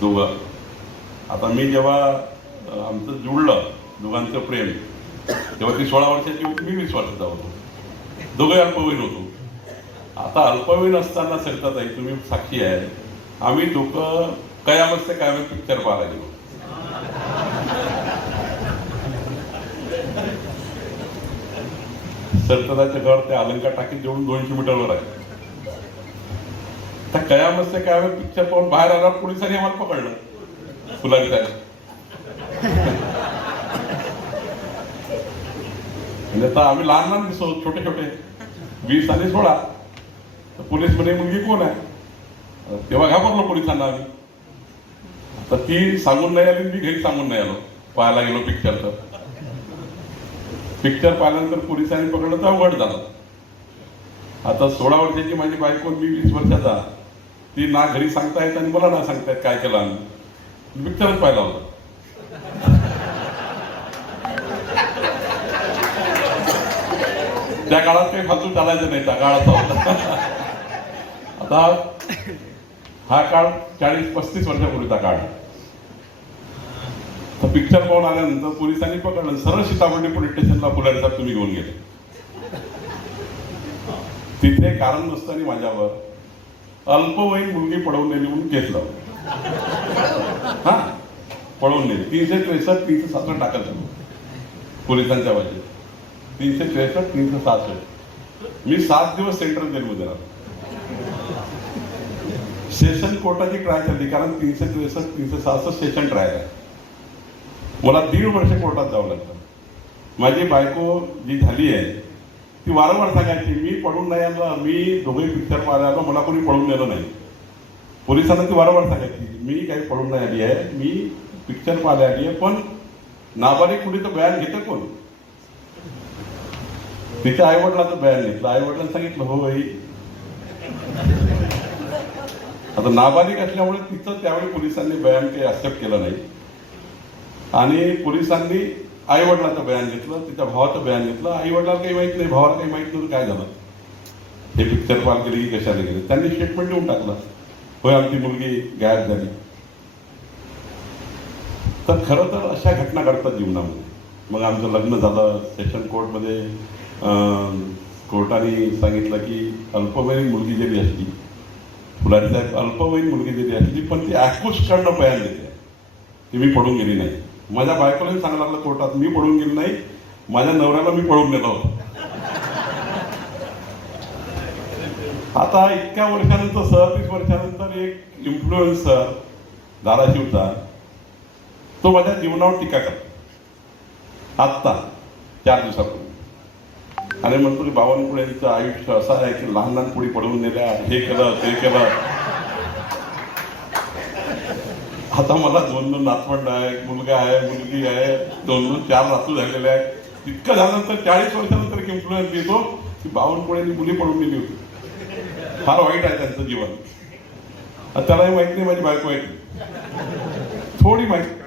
दोघं. आता मी जेव्हा आमचं जुळलं दोघांचं प्रेम, तेव्हा ती 16 वर्षाची होती, मी 20 वर्षाचा होतो. दोघे अल्पवयीन होतो. आता अल्पवयीन असताना सरिताताई तुम्ही साक्षी आहे, आम्ही दोघं कयामत से कयामत पिक्चर पाहायला गेलो. सरिताताईचं घर ते अलंकार टाकीत जेवढून 200 मीटरवर आहे. त्या कयामत से कयामत पिक्चर पाहून बाहेर आला, पोलिसांनी आम्हाला पकडलं. फुलारी साहेब म्हणजे आता आम्ही लहान लहान दिसतो, छोटे छोटे 20 आणि 16. पोलीस म्हणे मुलगी कोण आहे, तेव्हा घाबरलो पोलिसांना आम्ही. तर ती सांगून नाही आली, मी घरी सांगून नाही आलो. पाहायला गेलो पिक्चर. तर पिक्चर पाहिल्यानंतर पोलिसांनी पकडलं तर अवघड झालं. आता 16 वर्षाची माझी बायको, मी 20 वर्षाचा. ती ना घरी सांगतायत आणि मला ना सांगतायत काय केलं आम्ही. पिक्चरच पाहिला होता. त्या काळात काही फालतू चालायचं नाही, त्या काळाचा होता. आता हा काळ 40-35 वर्षापूर्वीचा काळ. तर पिक्चर पाहून आल्यानंतर पोलिसांनी पकडलं, सरळ सीताबर्डी पोलीस स्टेशनला फुलारी साहेब तुम्ही घेऊन गेले. तिथे कारण नसताना माझ्यावर अल्पवयीन मुलगी पळवून नेली म्हणून घेतलं. हा, पळवून नेली. 363, 366 टाकत झालो पोलिसांच्या बाजूला. 363, 366. मी 7 दिवस सेंट्रल जेलमध्ये राहिलो. सेशन कोर्टाची ट्राय झाली, कारण 363, 366 सेशन ट्रायल आहे. मला 1.5 वर्ष कोर्टात जावं लागतं. माझी बायको जी झाली आहे ती वारंवार सांगायची, मी पळून नाही आलो, मी दोघे पिक्चर पाहायला आलो, मला कोणी पळून नेलं नाही. पोलिसांना ती वारंवार सांगायची, मी काही पळून नाही आली आहे, मी पिक्चर पाहायला आली आहे. पण नाबालिक कुणी तर बयान घेतं कोण? तिच्या आईवडिलाचं बयान घेतलं. आईवडिलांनी सांगितलं, हो बाई. आता नाबालिक असल्यामुळे तिचं त्यावेळी पोलिसांनी बयान काही ऍक्सेप्ट केलं नाही. आणि पोलिसांनी आईवडिलाचं बयान घेतलं, तिच्या भावाचं बयान घेतलं. आईवडिलाला काही माहित नाही, भावाला काही माहित नव्हतं काय झालं, हे पिक्चर पाहायला गेले की कशाला गेले. त्यांनी स्टेटमेंट देऊन टाकलं, होय आमची मुलगी गायब झाली. तर खरं तर अशा घटना घडतात जीवनामध्ये. मग आमचं लग्न झालं. सेशन कोर्टमध्ये कोर्टाने सांगितलं की अल्पवयीन मुलगी जरी असली, फुलारी साहेब अल्पवयीन मुलगी जरी असली, पण ती ॲक्युजकडनं बयान देते की मी पडून गेली नाही. माझ्या बायकोलाही सांगायला लागलं कोर्टात, मी पळून गेली नाही, माझ्या नवऱ्याला मी पळून नेलो होतो. आता इतक्या वर्षानंतर, 37 वर्षानंतर एक इन्फ्लुएन्सर धाराशिवचा, तो माझ्या जीवनावर टीका करतो आत्ता 4 दिवसापूर्वी. आणि म्हणतो की बावनकुळेंचं आयुष्य असं आहे की लहान लहान पुढी पडवून नेल्या, हे केलं ते केलं. आता मला 2 नातवंड आहे, मुलगा आहे, मुलगी आहे, 4 नातू झालेले आहेत. इतकं झाल्यानंतर 40 वर्षानंतर एक इन्फ्लुएन्स देतो की बावनकुळेंनी मुली पडून नेली होती. फार वाईट आहे त्यांचं जीवन. त्यालाही माहित नाही माझी बायको आहे, थोडी माहिती